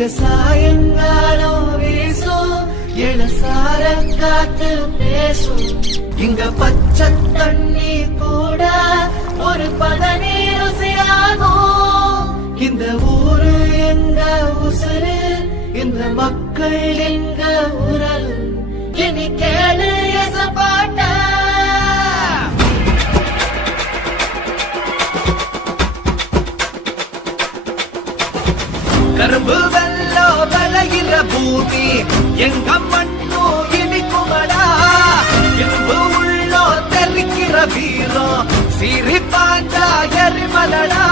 இங்க சாயங்காலம் வீசும் இளசார காத்து பேசும். இங்க பச்சை தண்ணி கூட ஒரு பதநீர் ருசியாகும். இந்த ஊரு எங்க உசுறு, இந்த மக்கள் எங்க உறவு. இனி கேளு எசப்பாட்ட. கரும்பு வெள்ளோ விளைகிற பூமி எங்க மண்ணோ இனிக்குமடா. இரும்பு உள்ளோ தெரிக்கிற வீரம் சீறி பாஞ்சா எரிமலடா.